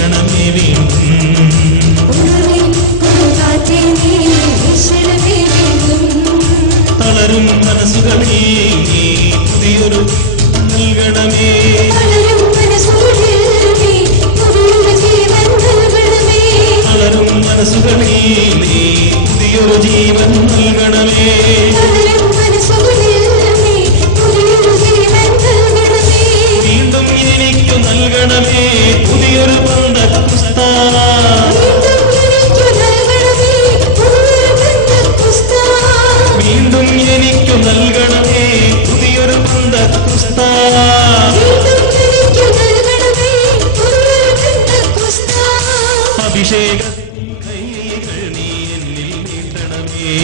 വീക്ഷണമേ വീണ്ടും തളരും മനസ്സുകളിൽ നീ പുതിയൊരു നൽകണമേ തളരും മനസ്സുകളിൽ നീ പുതിയൊരു ജീവൻ നൽകണമേ വീണ്ടും എനിക്കു നൽകണമേ പുതിയൊരു പന്തക്കുസ്ത വീണ്ടും എനിക്കു നൽകണമേ പുതിയൊരു പന്തക്കുസ്ത അഭിഷേക കൈകൾ നീ എന്നിൽ നീട്ടണമേ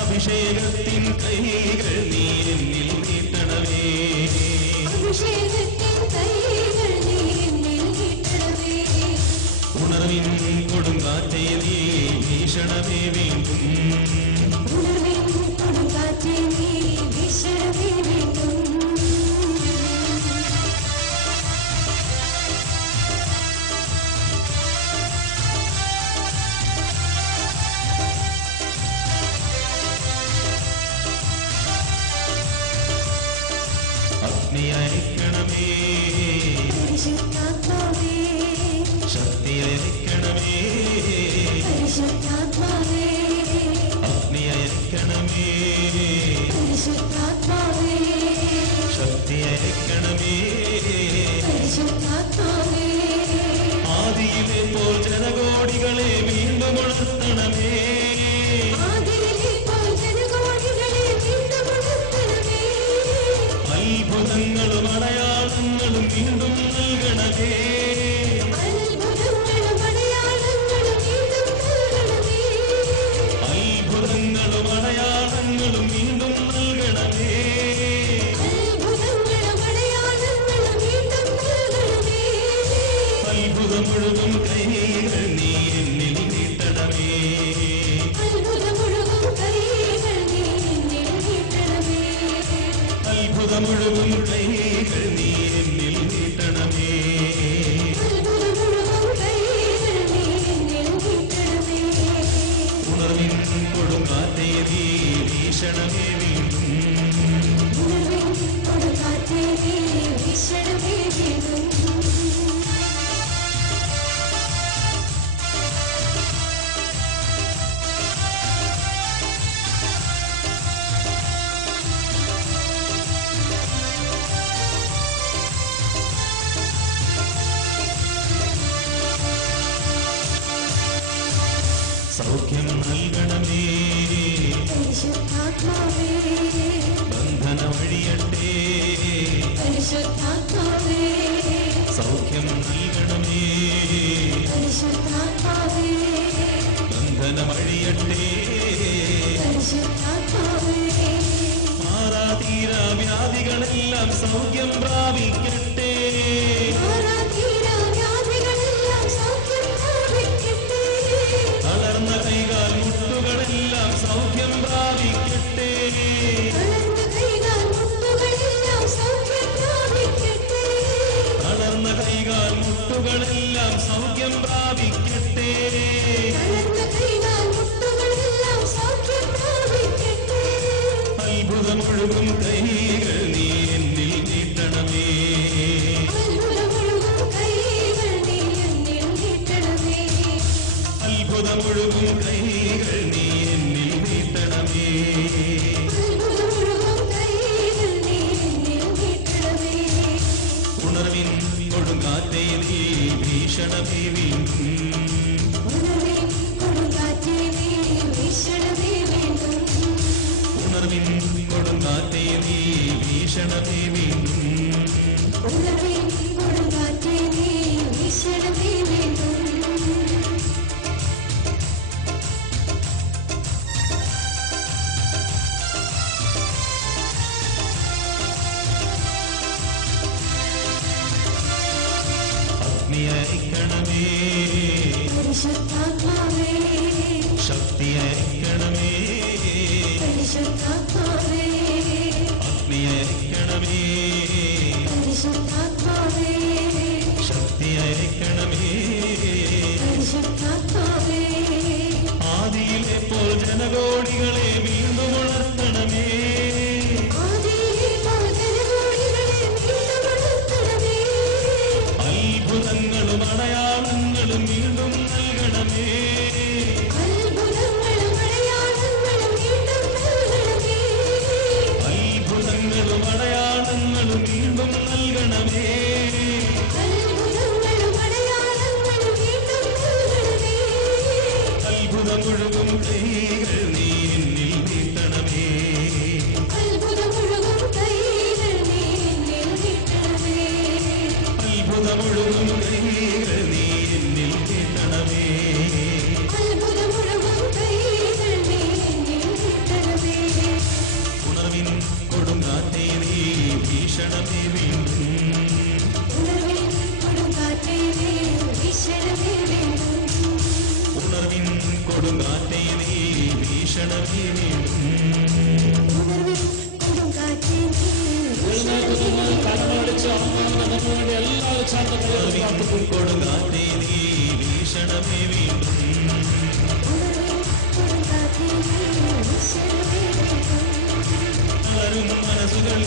അഭിഷേകത്തിൻ കൈകൾ നീ എന്നിൽ നീട്ടണമേ ഉണർവിൻ കൊടുങ്കാറ്റേ നീ വീക്ഷണമേ വീണ്ടും അഗ്നി അയക്കണമേ ശക്തി അയക്കണമേ അഗ്നി അയക്കണമേ ശക്തി അയക്കണമേ ആദിയിലെ പോൽ ജനകോടികളെ വീണ്ടും ഉണർത്തണമേ അത്ഭുതങ്ങളും അടയാളങ്ങളും വീണ്ടും നൽകണമേ അത്ഭുതങ്ങളും അടയാളങ്ങളും വീണ്ടും നൽകണമേ അത്ഭുതം മുഴുവൻ കൈകൾ നീ എന്നിൽ നീട്ടണമേ അത്ഭുതം മുഴുവൻ കൈകൾ നീ എന്നിൽ നീട്ടണമേ ഉണർവിൻ കൊടുങ്കാറ്റേ നീ വീക്ഷണമേ വീണ്ടും സൗഖ്യം നൽകണമേ ബന്ധന വഴിയട്ടെ സൗഖ്യം നൽകണമേ ബന്ധന വഴിയട്ടെ മാറാതീര വ്യാധികളെല്ലാം സൗഖ്യം പ്രാപിക്കട്ടെ തളർന്ന കൈകാൽ മുട്ടുകളെല്ലാം സൗഖ്യം പ്രാപിക്കട്ടെ തളർന്ന കൈകാൽ മുട്ടുകളെല്ലാം സൗഖ്യം പ്രാപിക്കട്ടെ അത്ഭുതം ഒഴുകും കൈകൾ നീ എന്നിൽ നീട്ടണമേ അത്ഭുതം ഒഴുകും കൈകൾ നീ എന്നിൽ നീട്ടണമേ ഉണർവിൻ കൊടുങ്കാറ്റേ നീ വീക്ഷണമേ വീണ്ടും ഉണർവിൻ കൊടുങ്കാറ്റേ നീ വീക്ഷണമേ വീണ്ടും അഗ്നി അയക്കണമേ ശക്തി അയക്കണമേ അഗ്നി അയക്കണമേ ജനകോടികളെ വീണ്ടും ഉണർത്തണമേ. അത്ഭുതങ്ങളും അടയാളങ്ങളും വീണ്ടും നൽകണമേ. അത്ഭുതങ്ങളും അടയാളങ്ങളും വീണ്ടും നൽകണമേ. അത്ഭുതങ്ങളും അടയാളങ്ങളും വീണ്ടും നൽകണമേ. അത്ഭുതമൊഴുകും കൈകൾ നീ എന്നിൽ നീട്ടണമേ. അത്ഭുതമൊഴുകും കൈകൾ നീ എന്നിൽ നീട്ടണമേ. അത്ഭുതമൊഴുകും കൈകൾ നീ എന്നിൽ നീട്ടണമേ. അത്ഭുതമൊഴുകും കൈകൾ നീ എന്നിൽ നീട്ടണമേ. ഉണർവിൻ കൊടുങ്കാറ്റേ നീ വീശണമേ വീണ്ടും. ഉണർവിൻ കൊടുങ്കാറ്റേ നീ വീശണമേ വീണ്ടും. ഉണർവിൻ കൊടുങ്കാറ്റേ നീ വീശണമേ വീണ്ടും. ഉണർവിൻ കൊടുങ്കാറ്റേ നീ കൊടുങ്കാറ്റേ നീ വീശണമേ വീണ്ടും. വളരും മനസ്സുകളിൽ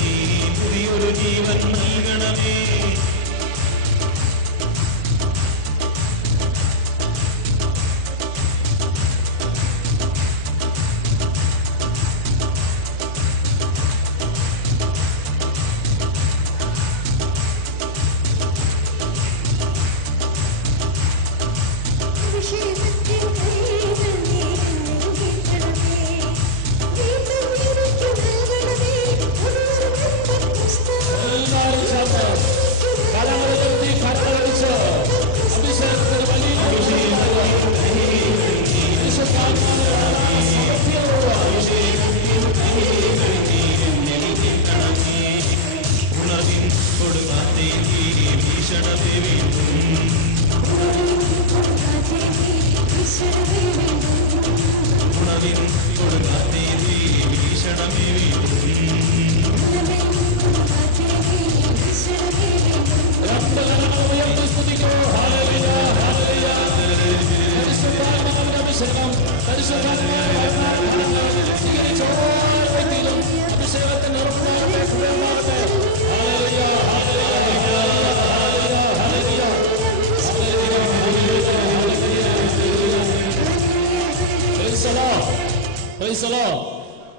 നീ പുതിയൊരു ജീവൻ നൽകണമേ.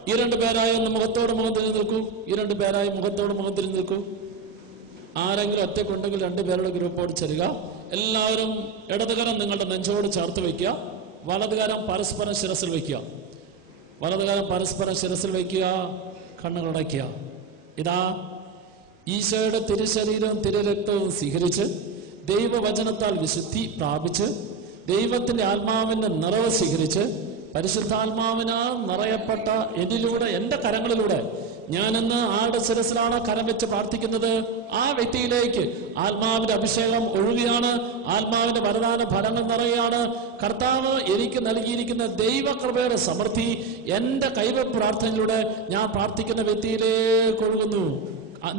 ഈ രണ്ടു പേരായി ഒന്ന് മുഖത്തോട് മുഖം തിരിഞ്ഞു നിൽക്കൂ. ഈ രണ്ടു പേരായി മുഖത്തോട് മുഖം തിരിഞ്ഞു നിൽക്കൂ. ആരെങ്കിലും ഒറ്റക്കുണ്ടെങ്കിൽ രണ്ടുപേരുടെ ഗ്രൂപ്പോട് ചേരുക. എല്ലാവരും ഇടതുകരം നിങ്ങളുടെ നെഞ്ചോട് ചേർത്ത് വയ്ക്കുക. വലതുകരം പരസ്പരം ശിരസിൽ വയ്ക്കുക. വലതുകരം പരസ്പരം ശിരസിൽ വയ്ക്കുക. കണ്ണുകളടയ്ക്കുക. ഇതാ ഈശോയുടെ തിരുശരീരവും തിരുരക്തവും സ്വീകരിച്ച് ദൈവവചനത്താൽ വിശുദ്ധി പ്രാപിച്ച് ദൈവത്തിന്റെ ആത്മാവിന്റെ നിറവ് സ്വീകരിച്ച് പരിശുദ്ധാത്മാവിനാൽ നിറയപ്പെട്ട എന്നിലൂടെ, എന്റെ കരങ്ങളിലൂടെ ഞാനിന്ന് ആരുടെ ശിരസിലാണ് കരം വെച്ച് പ്രാർത്ഥിക്കുന്നത്, ആ വ്യക്തിയിലേക്ക് ആത്മാവിന്റെ അഭിഷേകം ഒഴുകുകയാണ്. ആത്മാവിന്റെ വരദാന ഫലങ്ങൾ നിറയുകയാണ്. കർത്താവ് എനിക്ക് നൽകിയിരിക്കുന്ന ദൈവകൃപയുടെ സമൃദ്ധി എന്റെ കൈവെപ്പ് പ്രാർത്ഥനയിലൂടെ ഞാൻ പ്രാർത്ഥിക്കുന്ന വ്യക്തിയിലേക്ക് ഒഴുകുന്നു.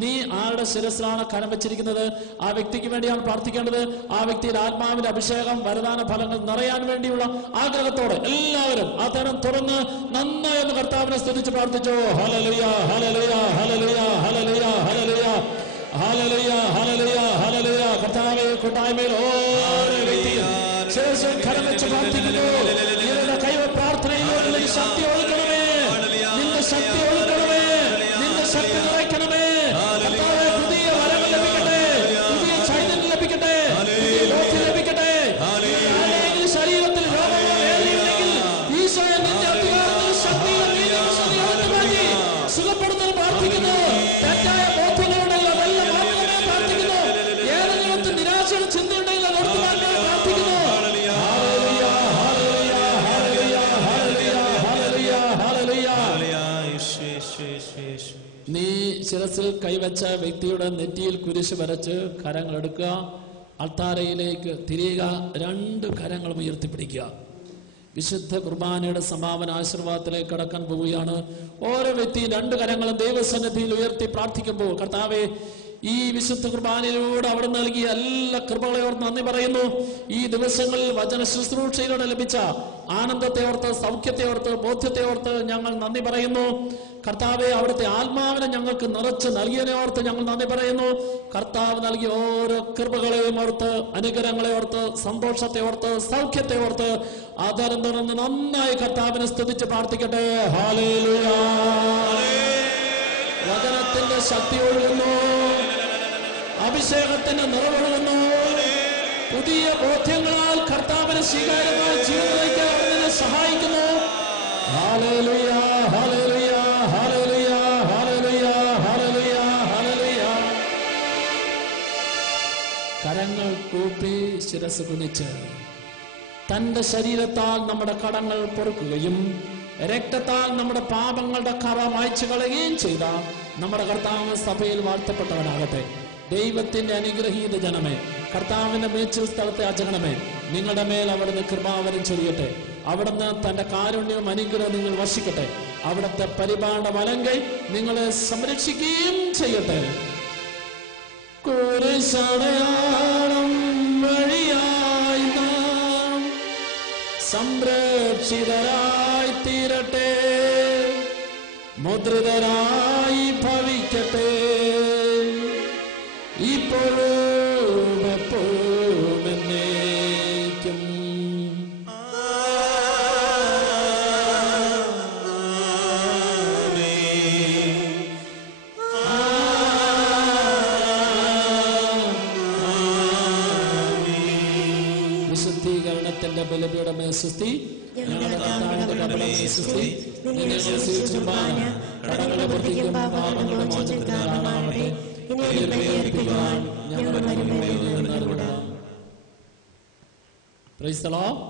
നീ ആരുടെ ശിരസിലാണ് കരം വെച്ചിരിക്കുന്നത്, ആ വ്യക്തിക്ക് വേണ്ടിയാണ് പ്രാർത്ഥിക്കേണ്ടത്. ആ വ്യക്തിയിൽ ആത്മാവിന്റെ അഭിഷേകം വരദാന ഫലങ്ങൾ നിറയാൻ വേണ്ടിയുള്ള ആഗ്രഹത്തോടെ എല്ലാവരും ആ തരം തുറന്ന് നന്നായി ഒന്ന് കർത്താവിനെ സ്തുതിച്ച് പ്രാർത്ഥിച്ചോ. Hallelujah hallelujah hallelujah hallelujah hallelujah hallelujah hallelujah hallelujah. കർത്താവേ, കൂട്ടായ്മയിൽ ഓരോ വ്യക്തിയും ശിരസിൽ കരം വെച്ച് പ്രാർത്ഥിക്കുന്നു. നിങ്ങളുടെ കൈവ പ്രാർത്ഥനയിലൂടെ നിന്റെ ശക്തി ഒഴുകണമേ, നിന്റെ ശക്തി ഒഴുകണമേ, നിന്റെ ശക്തി നിറയ്ക്കണമേ. കർത്താവേ, പുതിയ വരങ്ങൾ ലഭിക്കട്ടെ, പുതിയ ചൈതന്യം ലഭിക്കട്ടെ, പുതിയ ബോധ്യം ലഭിക്കട്ടെ. ആരെങ്കിലും ശരീരത്തിൽ രോഗമോ വേദനയുണ്ടെങ്കിൽ ഈശോയെ നിന്റെ അധികാരത്തിൽ ശക്തിയും സുഖപ്പെടുത്താൻ പ്രാർത്ഥിക്കുന്നു. തെറ്റായ ബോധ്യങ്ങളുണ്ടെങ്കിൽ അതെല്ലാം മാറ്റണമേ പ്രാർത്ഥിക്കുന്നു. ഏതെങ്കിലും നിരാശയുടെ ചിന്തയുണ്ടെങ്കിൽ അത് എടുത്തു മാറ്റാൻ പ്രാർത്ഥിക്കുന്നു. നീ ശിരസിൽ കൈവച്ച വ്യക്തിയുടെ നെറ്റിയിൽ കുരിശ് വരച്ച് കരങ്ങൾ എടുക്കുക. അൾത്താരയിലേക്ക് തിരിയുക. രണ്ട് കരങ്ങളും ഉയർത്തിപ്പിടിക്കുക. വിശുദ്ധ കുർബാനയുടെ സമാപന ആശീർവാദത്തിലേക്ക് കടക്കാൻ പോവുകയാണ്. ഓരോ വ്യക്തിയും രണ്ട് കരങ്ങളും ദൈവസന്നിധിയിൽ ഉയർത്തി പ്രാർത്ഥിക്കുമ്പോൾ, കർത്താവേ, ഈ വിശുദ്ധ കുർബാനയിലൂടെ അവിടെ നൽകിയ എല്ലാ കൃപകളെ ഓർത്ത് നന്ദി പറയുന്നു. ഈ ദിവസങ്ങളിൽ വചന ശുശ്രൂഷയിലൂടെ ലഭിച്ച ആനന്ദത്തെ ഓർത്ത്, സൗഖ്യത്തെ ഓർത്ത്, ബോധ്യത്തെ ഓർത്ത് ഞങ്ങൾ നന്ദി പറയുന്നു. കർത്താവെ, അവിടുത്തെ ആത്മാവിനെ ഞങ്ങൾക്ക് നിറച്ച് നൽകിയതിനെ ഓർത്ത് ഞങ്ങൾ നന്ദി പറയുന്നു. കർത്താവ് നൽകിയ ഓരോ കൃപകളെയും ഓർത്ത്, അനുഗ്രഹങ്ങളെ ഓർത്ത്, സന്തോഷത്തെ ഓർത്ത്, സൗഖ്യത്തെ ഓർത്ത് ആദരം തുറന്ന് നന്നായി കർത്താവിനെ സ്തുതിച്ച് പ്രാർത്ഥിക്കട്ടെ. ഹല്ലേലൂയ. വചനത്തിന്റെ ശക്തി ഒഴുകുന്നു, അഭിഷേകത്തിന്റെ നിറവൊഴുകുന്നു. പുതിയ ബോധ്യങ്ങളാൽ കർത്താവിനെ സ്വീകാര്യമായ ജീവിതം നയിക്കാൻ അവനെ സഹായിക്കുന്നു. Hallelujah, hallelujah, hallelujah, hallelujah, hallelujah, hallelujah. കരങ്ങൾ കൂപ്പി ശിരസ് കുനിച്ച് തന്റെ ശരീരത്താൽ നമ്മുടെ കടങ്ങൾ പൊറുക്കുകയും രക്തത്താൽ നമ്മുടെ പാപങ്ങളുടെ കറ മായ്ച്ചു കളയുകയും ചെയ്ത നമ്മുടെ കർത്താവ് സഭയിൽ വാഴ്ത്തപ്പെട്ടവനാകട്ടെ. ദൈവത്തിന്റെ അനുഗ്രഹീത ജനമേ, കർത്താവിന്റെ മേച്ചിൽ സ്ഥലത്തെ അജഗണമേ, നിങ്ങളുടെ മേൽ അവിടുന്ന് കൃപാവരം ചൊരിയട്ടെ. അവിടുന്ന് തന്റെ കാരുണ്യവും അനുഗ്രഹം നിങ്ങൾ വർഷിക്കട്ടെ. അവിടുത്തെ പരിപാലന വലങ്കൈ നിങ്ങളെ സംരക്ഷിക്കുകയും ചെയ്യട്ടെ. കുരിശടയാളം വഴിയായി നാം സംരക്ഷിതരായി തീരട്ടെ, മുദ്രിതരായി ഭവിക്കട്ടെ, ഇപ്പോഴും എപ്പോഴും എന്നേക്കും. വിശുദ്ധീകരണത്തിന്റെ ബലിപീഠമേ സ്തുതി, ഞങ്ങളുടെ കർത്താവിന്റെ കബറിടമേ സ്തുതി. നിന്നെ സ്വീകരിച്ചും കടങ്ങളുടെ വൃത്തിക്കും പാപങ്ങളുടെ മോചനത്തിനാകട്ടെ. Praise the lord.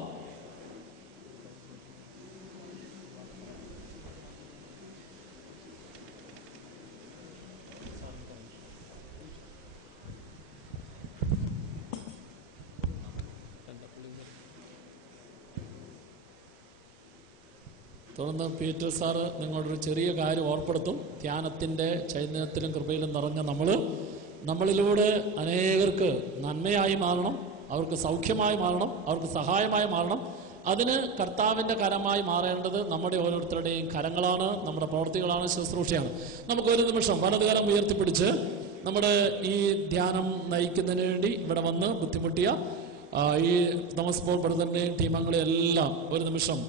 തുടർന്ന് പീറ്റർ സാറ് നിങ്ങളൊരു ചെറിയ കാര്യം ഓർപ്പെടുത്തും. ധ്യാനത്തിൻ്റെ ചൈതന്യത്തിലും കൃപയിലും നിറഞ്ഞ നമ്മളിലൂടെ അനേകർക്ക് നന്മയായി മാറണം, അവർക്ക് സൗഖ്യമായി മാറണം, അവർക്ക് സഹായമായി മാറണം. അതിന് കർത്താവിൻ്റെ കരമായി മാറേണ്ടത് നമ്മുടെ ഓരോരുത്തരുടെയും കരങ്ങളാണ്, നമ്മുടെ പ്രവൃത്തികളാണ്, ശുശ്രൂഷയാണ്. നമുക്കൊരു നിമിഷം വലതുകരം ഉയർത്തിപ്പിടിച്ച് നമ്മുടെ ഈ ധ്യാനം നയിക്കുന്നതിന് വേണ്ടി ഇവിടെ വന്ന് ബുദ്ധിമുട്ടിയ ഈ തോമസ് പോൾ ബ്രദറിൻ്റെയും ടീമങ്ങളെയും എല്ലാം ഒരു നിമിഷം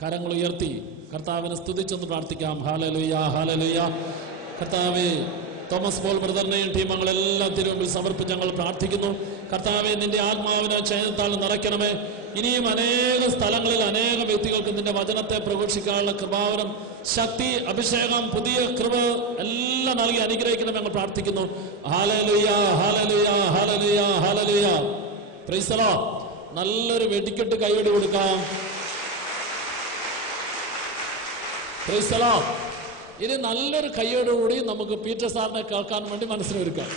കരങ്ങൾ ഉയർത്തി കർത്താവിനെ സ്തുതിച്ചൊന്ന് പ്രാർത്ഥിക്കാം. Hallelujah, hallelujah. കർത്താവേ, തോമസ് പോൾ ബ്രദറിനെയും ടീമങ്ങളെല്ലാം തിരുമുമ്പിൽ സമർപ്പിച്ച് ഞങ്ങൾ പ്രാർത്ഥിക്കുന്നു. കർത്താവെ, നിന്റെ ആത്മാവിനെ ചൈതന്യത്താൽ നിറയ്ക്കണമേ. ഇനിയും അനേക സ്ഥലങ്ങളിൽ അനേക വ്യക്തികൾക്ക് നിന്റെ വചനത്തെ പ്രഘോഷിക്കാനുള്ള കൃപാവരം, ശക്തി, അഭിഷേകം, പുതിയ കൃപ എല്ലാം നൽകി അനുഗ്രഹിക്കണം ഞങ്ങൾ പ്രാർത്ഥിക്കുന്നു. Hallelujah, hallelujah, hallelujah, hallelujah. Price the Lord. നല്ലൊരു വെടിക്കെട്ട് കൈവടി കൊടുക്കാം. Price the Lord. ഇനി നല്ലൊരു കൈയോടുകൂടി നമുക്ക് പീറ്റർ സാറിനെ കേൾക്കാൻ വേണ്ടി മനസ്സിലൊരുക്കാം.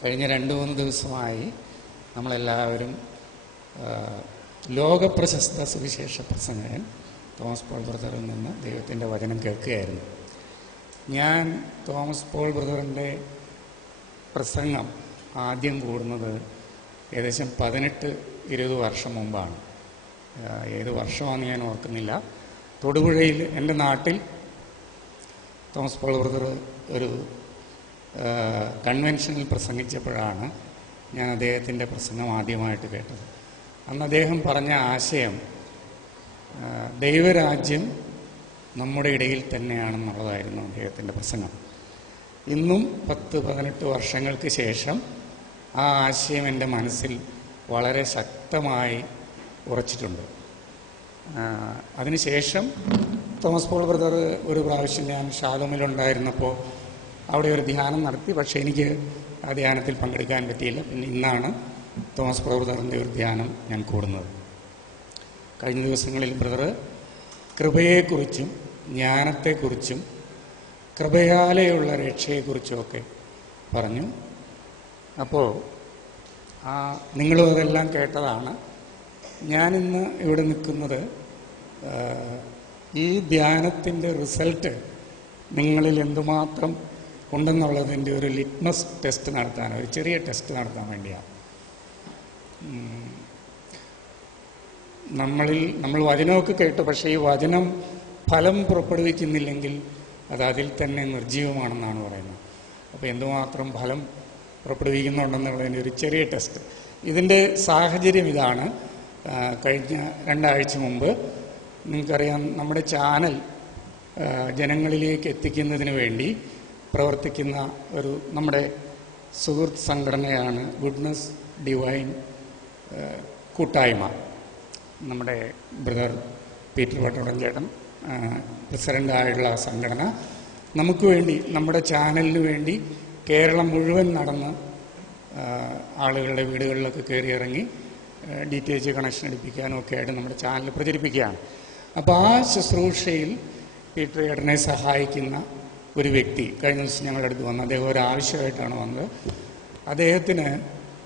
കഴിഞ്ഞ 2-3 ദിവസമായി നമ്മളെല്ലാവരും ലോകപ്രശസ്ത സുവിശേഷ പ്രസംഗകൻ തോമസ് പോൾ ബ്രദറിൽ നിന്ന് ദൈവത്തിൻ്റെ വചനം കേൾക്കുകയായിരുന്നു. ഞാൻ തോമസ് പോൾ ബ്രദറിൻ്റെ പ്രസംഗം ആദ്യം കൂടുന്നത് ഏകദേശം 18-20 വർഷം മുമ്പാണ്. ഏത് വർഷമാണെന്ന് ഞാൻ ഓർക്കുന്നില്ല. തൊടുപുഴയിൽ എൻ്റെ നാട്ടിൽ തോമസ് പോൾ ബ്രദർ ഒരു കൺവെൻഷനിൽ പ്രസംഗിച്ചപ്പോഴാണ് ഞാൻ അദ്ദേഹത്തിൻ്റെ പ്രസംഗം ആദ്യമായിട്ട് കേട്ടത്. അന്ന് അദ്ദേഹം പറഞ്ഞ ആശയം ദൈവരാജ്യം നമ്മുടെ ഇടയിൽ തന്നെയാണെന്നുള്ളതായിരുന്നു അദ്ദേഹത്തിൻ്റെ പ്രസംഗം. ഇന്നും 10-18 വർഷങ്ങൾക്ക് ശേഷം ആ ആശയം എൻ്റെ മനസ്സിൽ വളരെ ശക്തമായി ഉറച്ചിട്ടുണ്ട്. അതിനുശേഷം തോമസ് പോൾ ബ്രദർ ഒരു പ്രാവശ്യം ഞാൻ ഷാലോമിലുണ്ടായിരുന്നപ്പോൾ അവിടെ ഒരു ധ്യാനം നടത്തി. പക്ഷേ എനിക്ക് ആ ധ്യാനത്തിൽ പങ്കെടുക്കാൻ പറ്റിയില്ല. പിന്നെ ഇന്നാണ് തോമസ് ബ്രദറിൻ്റെ ഒരു ധ്യാനം ഞാൻ കൂടുന്നത്. കഴിഞ്ഞ ദിവസങ്ങളിൽ ബ്രദർ കൃപയെക്കുറിച്ചും ജ്ഞാനത്തെക്കുറിച്ചും കൃപയാലെയുള്ള രക്ഷയെക്കുറിച്ചുമൊക്കെ പറഞ്ഞു. അപ്പോൾ നിങ്ങളും അതെല്ലാം കേട്ടതാണ്. ഞാനിന്ന് ഇവിടെ നിൽക്കുന്നത് ഈ ധ്യാനത്തിൻ്റെ റിസൾട്ട് നിങ്ങളിൽ എന്തുമാത്രം ഉണ്ടെന്നുള്ളതിൻ്റെ ഒരു ലിറ്റ്മസ് ടെസ്റ്റ് നടത്താൻ, ഒരു ചെറിയ ടെസ്റ്റ് നടത്താൻ വേണ്ടിയാണ്. നമ്മൾ വചനമൊക്കെ കേട്ടു, പക്ഷേ ഈ വചനം ഫലം പുറപ്പെടുവിക്കുന്നില്ലെങ്കിൽ അത് അതിൽ തന്നെ നിർജ്ജീവമാണെന്നാണ് പറയുന്നത്. അപ്പോൾ എന്തുമാത്രം ഫലം പുറപ്പെടുവിക്കുന്നുണ്ടെന്നുള്ളതിൻ്റെ ഒരു ചെറിയ ടെസ്റ്റ്. ഇതിൻ്റെ സാഹചര്യം ഇതാണ്. കഴിഞ്ഞ 2 ആഴ്ച മുമ്പ് നിങ്ങൾക്കറിയാം, നമ്മുടെ ചാനൽ ജനങ്ങളിലേക്ക് എത്തിക്കുന്നതിന് വേണ്ടി പ്രവർത്തിക്കുന്ന ഒരു നമ്മുടെ സുഹൃത്ത് സംഘടനയാണ് ഗുഡ്നസ് ഡിവൈൻ കൂട്ടായ്മ. നമ്മുടെ ബ്രദർ പീറ്റർ വട്ടോടൻ ചേട്ടൻ പ്രസിഡൻ്റായുള്ള സംഘടന നമുക്ക് വേണ്ടി, നമ്മുടെ ചാനലിന് വേണ്ടി കേരളം മുഴുവൻ നടന്ന് ആളുകളുടെ വീടുകളിലൊക്കെ കയറി ഇറങ്ങി DTH കണക്ഷൻ എടുപ്പിക്കാനും ഒക്കെ ആയിട്ട് നമ്മുടെ ചാനൽ പ്രചരിപ്പിക്കുകയാണ്. അപ്പോൾ ആ ശുശ്രൂഷയിൽ പീറ്റർ ചേട്ടനെ സഹായിക്കുന്ന ഒരു വ്യക്തി കഴിഞ്ഞ ദിവസം ഞങ്ങളുടെ അടുത്ത് വന്നു. അദ്ദേഹം ഒരാവശ്യമായിട്ടാണ് വന്നത്. അദ്ദേഹത്തിന്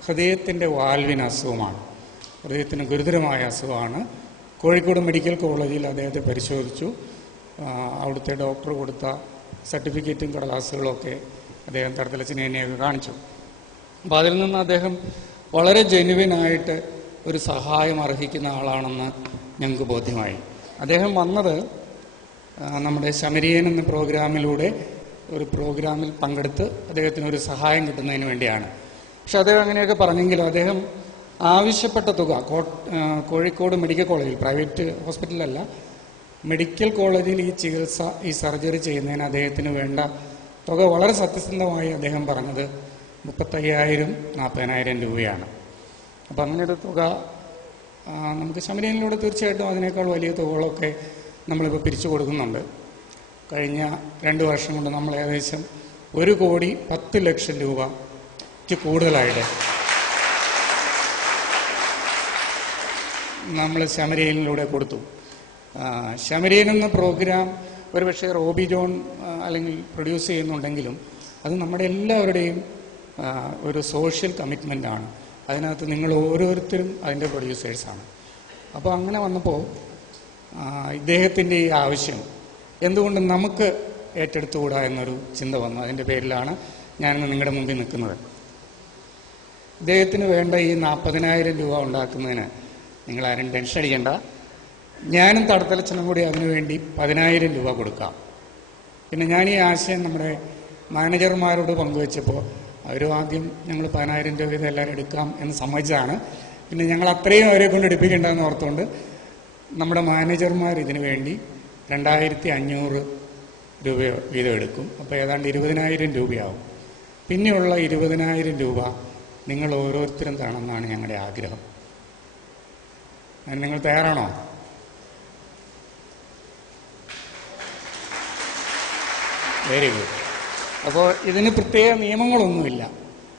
ഹൃദയത്തിൻ്റെ വാൽവിന് അസുഖമാണ്. ഹൃദയത്തിന് ഗുരുതരമായ അസുഖമാണ്. കോഴിക്കോട് മെഡിക്കൽ കോളേജിൽ അദ്ദേഹത്തെ പരിശോധിച്ചു. അവിടുത്തെ ഡോക്ടർ കൊടുത്ത സർട്ടിഫിക്കറ്റും കടലാസുകളൊക്കെ അദ്ദേഹം തടത്തലച്ചനെയൊക്കെ കാണിച്ചു. അപ്പോൾ അതിൽ നിന്ന് അദ്ദേഹം വളരെ ജെനുവിനായിട്ട് ഒരു സഹായം അർഹിക്കുന്ന ആളാണെന്ന് ഞങ്ങൾക്ക് ബോധ്യമായി. അദ്ദേഹം വന്നത് നമ്മുടെ ശമരിയൻ എന്ന പ്രോഗ്രാമിലൂടെ ഒരു പ്രോഗ്രാമിൽ പങ്കെടുത്ത് അദ്ദേഹത്തിന് ഒരു സഹായം കിട്ടുന്നതിന് വേണ്ടിയാണ്. പക്ഷെ അദ്ദേഹം അങ്ങനെയൊക്കെ പറഞ്ഞെങ്കിലും അദ്ദേഹം ആവശ്യപ്പെട്ട തുക കോഴിക്കോട് മെഡിക്കൽ കോളേജിൽ, പ്രൈവറ്റ് ഹോസ്പിറ്റലല്ല, മെഡിക്കൽ കോളേജിൽ ഈ ചികിത്സ, ഈ സർജറി ചെയ്യുന്നതിന് അദ്ദേഹത്തിന് വേണ്ട തുക വളരെ സത്യസന്ധമായി അദ്ദേഹം പറഞ്ഞത് 35,000-40,000 രൂപയാണ്. അപ്പം അങ്ങനെയൊരു തുക നമുക്ക് ശമരിയനിലൂടെ തീർച്ചയായിട്ടും അതിനേക്കാൾ വലിയ തുകകളൊക്കെ നമ്മളിപ്പോൾ പിരിച്ചു കൊടുക്കുന്നുണ്ട്. കഴിഞ്ഞ 2 വർഷം കൊണ്ട് നമ്മൾ ഏകദേശം 1,10,00,000 രൂപയ്ക്ക് കൂടുതലായിട്ട് നമ്മൾ ശമരിയനിലൂടെ കൊടുത്തു. ശമരിയൻ എന്ന പ്രോഗ്രാം ഒരുപക്ഷെ റോബി ജോൺ അല്ലെങ്കിൽ പ്രൊഡ്യൂസ് ചെയ്യുന്നുണ്ടെങ്കിലും അത് നമ്മുടെ എല്ലാവരുടെയും ഒരു സോഷ്യൽ കമ്മിറ്റ്മെൻ്റാണ്. അതിനകത്ത് നിങ്ങൾ ഓരോരുത്തരും അതിൻ്റെ പ്രൊഡ്യൂസേഴ്സാണ്. അപ്പോൾ അങ്ങനെ വന്നപ്പോൾ ഇദ്ദേഹത്തിൻ്റെ ഈ ആവശ്യം എന്തുകൊണ്ട് നമുക്ക് ഏറ്റെടുത്തുകൂടാ എന്നൊരു ചിന്ത വന്നു. അതിൻ്റെ പേരിലാണ് ഞാനിന്ന് നിങ്ങളുടെ മുമ്പിൽ നിൽക്കുന്നത്. ഇദ്ദേഹത്തിന് വേണ്ട ഈ 40,000 രൂപ ഉണ്ടാക്കുന്നതിന് നിങ്ങളാരും ടെൻഷൻ അടിക്കേണ്ട. ഞാനും തടത്തലച്ചനും കൂടി അതിനുവേണ്ടി 10,000 രൂപ കൊടുക്കാം. പിന്നെ ഞാൻ ഈ ആശയം നമ്മുടെ മാനേജർമാരോട് പങ്കുവെച്ചപ്പോൾ അവർ ആദ്യം ഞങ്ങൾ 10,000 രൂപ ഇതെല്ലാവരും എടുക്കാം എന്ന് സമ്മതിച്ചതാണ്. പിന്നെ ഞങ്ങൾ അത്രയും അവരെ കൊണ്ട് എടുപ്പിക്കേണ്ടതെന്ന് ഓർത്തുകൊണ്ട് നമ്മുടെ മാനേജർമാർ ഇതിനു വേണ്ടി 2,500 രൂപ വീതം എടുക്കും. അപ്പോൾ ഏതാണ്ട് 20,000 രൂപയാവും. പിന്നെയുള്ള 20,000 രൂപ നിങ്ങൾ ഓരോരുത്തരും തരണമെന്നാണ് ഞങ്ങളുടെ ആഗ്രഹം. നിങ്ങൾ തയ്യാറാണോ? Very good. അപ്പോൾ ഇതിന് പ്രത്യേക നിയമങ്ങളൊന്നുമില്ല.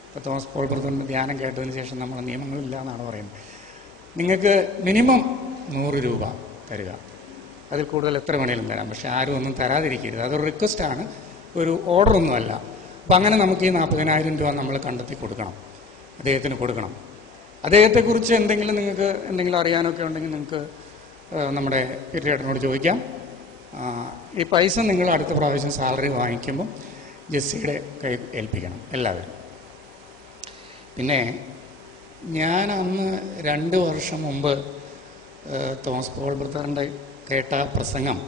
ഇപ്പോൾ തോമസ് പോൾ ബ്രദറിൻ്റെ ധ്യാനം കേട്ടതിന് ശേഷം നമ്മൾ നിയമങ്ങളില്ല എന്നാണ് പറയുന്നത്. നിങ്ങൾക്ക് മിനിമം 100 രൂപ തരിക. അതിൽ കൂടുതൽ എത്ര വേണേലും തരാം. പക്ഷെ ആരും ഒന്നും തരാതിരിക്കരുത്. അതൊരു റിക്വസ്റ്റാണ്, ഒരു ഓർഡറൊന്നുമല്ല. അപ്പം അങ്ങനെ നമുക്ക് ഈ 40,000 രൂപ നമ്മൾ കണ്ടെത്തി കൊടുക്കണം, അദ്ദേഹത്തിന് കൊടുക്കണം. അദ്ദേഹത്തെക്കുറിച്ച് നിങ്ങൾക്ക് എന്തെങ്കിലും അറിയാനൊക്കെ ഉണ്ടെങ്കിൽ നിങ്ങൾക്ക് നമ്മുടെ പീറ്റർ ചോദിക്കാം. ഈ പൈസ നിങ്ങൾ അടുത്ത പ്രാവശ്യം സാലറി വാങ്ങിക്കുമ്പോൾ ജെസ്സിയുടെ കൈ ഏൽപ്പിക്കണം എല്ലാവരും. പിന്നെ ഞാൻ അന്ന് 2 വർഷം മുമ്പ് തോമസ് പോൾ ബ്രദറിൻ്റെ കേട്ട പ്രസംഗം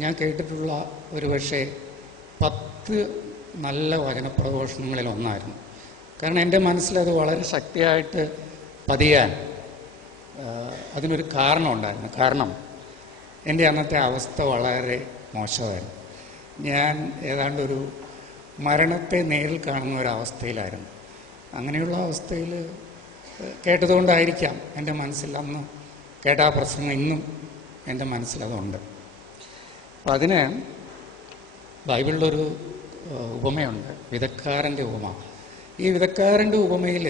ഞാൻ കേട്ടിട്ടുള്ള ഒരുപക്ഷെ 10 നല്ല വചനപ്രഘോഷണങ്ങളിൽ ഒന്നായിരുന്നു. കാരണം എൻ്റെ മനസ്സിലത് വളരെ ശക്തിയായിട്ട് പതിയാൻ അതിനൊരു കാരണമുണ്ടായിരുന്നു. കാരണം എൻ്റെ അന്നത്തെ അവസ്ഥ വളരെ മോശമായിരുന്നു. ഞാൻ ഏതാണ്ടൊരു മരണത്തെ നേരിൽ കാണുന്ന ഒരവസ്ഥയിലായിരുന്നു. അങ്ങനെയുള്ള അവസ്ഥയിൽ കേട്ടതുകൊണ്ടായിരിക്കാം എൻ്റെ മനസ്സിൽ അന്ന് കേട്ട ആ പ്രസംഗം ഇന്നും എൻ്റെ മനസ്സിലതുണ്ട്. അപ്പം അതിന് ബൈബിളിലൊരു ഉപമയുണ്ട്, വിതക്കാരൻ്റെ ഉപമ. ഈ വിതക്കാരൻ്റെ ഉപമയിൽ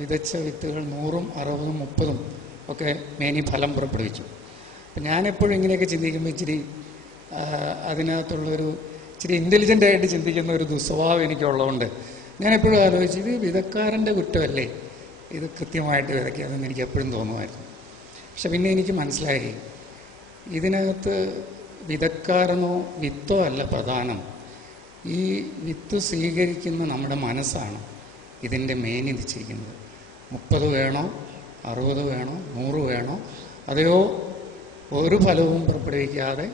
വിതച്ച വിത്തുകൾ 100, 60, 30 ഒക്കെ മേനി ഫലം പുറപ്പെടുവിച്ചു. അപ്പം ഞാനെപ്പോഴും ഇങ്ങനെയൊക്കെ ചിന്തിക്കുമ്പോൾ അതിനകത്തുള്ളൊരു ഇച്ചിരി ഇൻ്റലിജൻ്റായിട്ട് ചിന്തിക്കുന്ന ഒരു ദുസ്വഭാവം എനിക്കുള്ളതുകൊണ്ട് ഞാനെപ്പോഴും ആലോചിച്ചു, ഇത് വിതക്കാരൻ്റെ കുറ്റമല്ലേ ഇത് കൃത്യമായിട്ട് വിതയ്ക്കാമെന്ന് എനിക്ക് എപ്പോഴും തോന്നുമായിരുന്നു. പക്ഷെ പിന്നെ എനിക്ക് മനസ്സിലായി, ഇതിനകത്ത് വിതക്കാരനോ വിത്തോ അല്ല പ്രധാനം. ഈ വിത്ത് സ്വീകരിക്കുന്ന നമ്മുടെ മനസ്സാണ് ഇതിൻ്റെ മേനി നിശ്ചയിക്കുന്നത്. 30 വേണോ, 60 വേണോ, 100 വേണോ, അതെയോ ഒരു ഫലവും പുറപ്പെടുവിക്കാതെ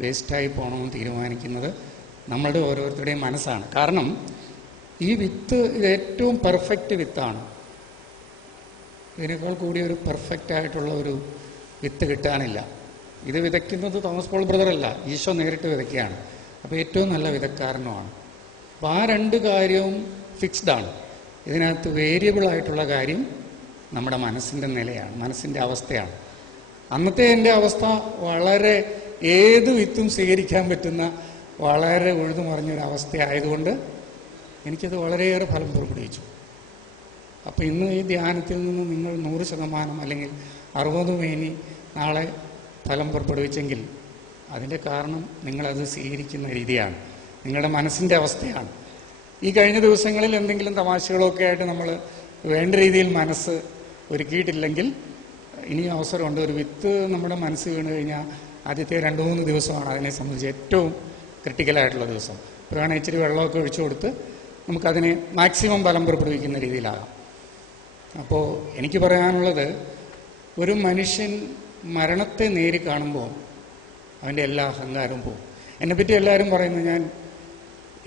വേസ്റ്റായി പോകണമെന്ന് തീരുമാനിക്കുന്നത് നമ്മളുടെ ഓരോരുത്തരുടെയും മനസ്സാണ്. കാരണം ഈ വിത്ത് ഇത് ഏറ്റവും പെർഫെക്റ്റ് വിത്താണ്. ഇതിനേക്കാൾ കൂടി ഒരു പെർഫെക്റ്റ് ആയിട്ടുള്ള ഒരു വിത്ത് കിട്ടാനില്ല. ഇത് വിതയ്ക്കുന്നത് തോമസ് പോൾ ബ്രദറല്ല, ഈശോ നേരിട്ട് വിതയ്ക്കുകയാണ്. അപ്പോൾ ഏറ്റവും നല്ല വിതക്കാരനുമാണ്. അപ്പോൾ ആ 2 കാര്യവും ഫിക്സ്ഡാണ്. ഇതിനകത്ത് വേരിയബിളായിട്ടുള്ള കാര്യം നമ്മുടെ മനസ്സിൻ്റെ നിലയാണ്, മനസ്സിൻ്റെ അവസ്ഥയാണ്. അന്നത്തെ എൻ്റെ അവസ്ഥ വളരെ ഏത് വിത്തും സ്വീകരിക്കാൻ പറ്റുന്ന വളരെ ഉഴുതുമറിഞ്ഞൊരവസ്ഥയായതുകൊണ്ട് എനിക്കത് വളരെയേറെ ഫലം പുറപ്പെടുവിച്ചു. അപ്പോൾ ഇന്ന് ഈ ധ്യാനത്തിൽ നിന്ന് നിങ്ങൾ 100% അല്ലെങ്കിൽ 60 മേനി നാളെ ഫലം പുറപ്പെടുവിച്ചെങ്കിൽ അതിൻ്റെ കാരണം നിങ്ങളത് സ്വീകരിക്കുന്ന രീതിയാണ്, നിങ്ങളുടെ മനസ്സിൻ്റെ അവസ്ഥയാണ്. ഈ കഴിഞ്ഞ ദിവസങ്ങളിൽ എന്തെങ്കിലും തമാശകളൊക്കെ ആയിട്ട് നമ്മൾ വേണ്ട രീതിയിൽ മനസ്സ് ഒരുക്കിയിട്ടില്ലെങ്കിൽ ഇനി അവസരമുണ്ട്. ഒരു വിത്ത് നമ്മുടെ മനസ്സ് വീണ് കഴിഞ്ഞാൽ ആദ്യത്തെ 2-3 ദിവസമാണ് അതിനെ സംബന്ധിച്ച് ഏറ്റവും ക്രിട്ടിക്കലായിട്ടുള്ള ദിവസം. ഇപ്പോൾ വേണമെങ്കിൽ ഇച്ചിരി വെള്ളമൊക്കെ ഒഴിച്ചു കൊടുത്ത് നമുക്കതിനെ മാക്സിമം ഫലം പുറപ്പെടുവിക്കുന്ന രീതിയിലാകാം. അപ്പോൾ എനിക്ക് പറയാനുള്ളത്, ഒരു മനുഷ്യൻ മരണത്തെ നേരി കാണുമ്പോൾ അവൻ്റെ എല്ലാ അഹങ്കാരവും പോകും. എന്നെപ്പറ്റി എല്ലാവരും പറയുന്നത് ഞാൻ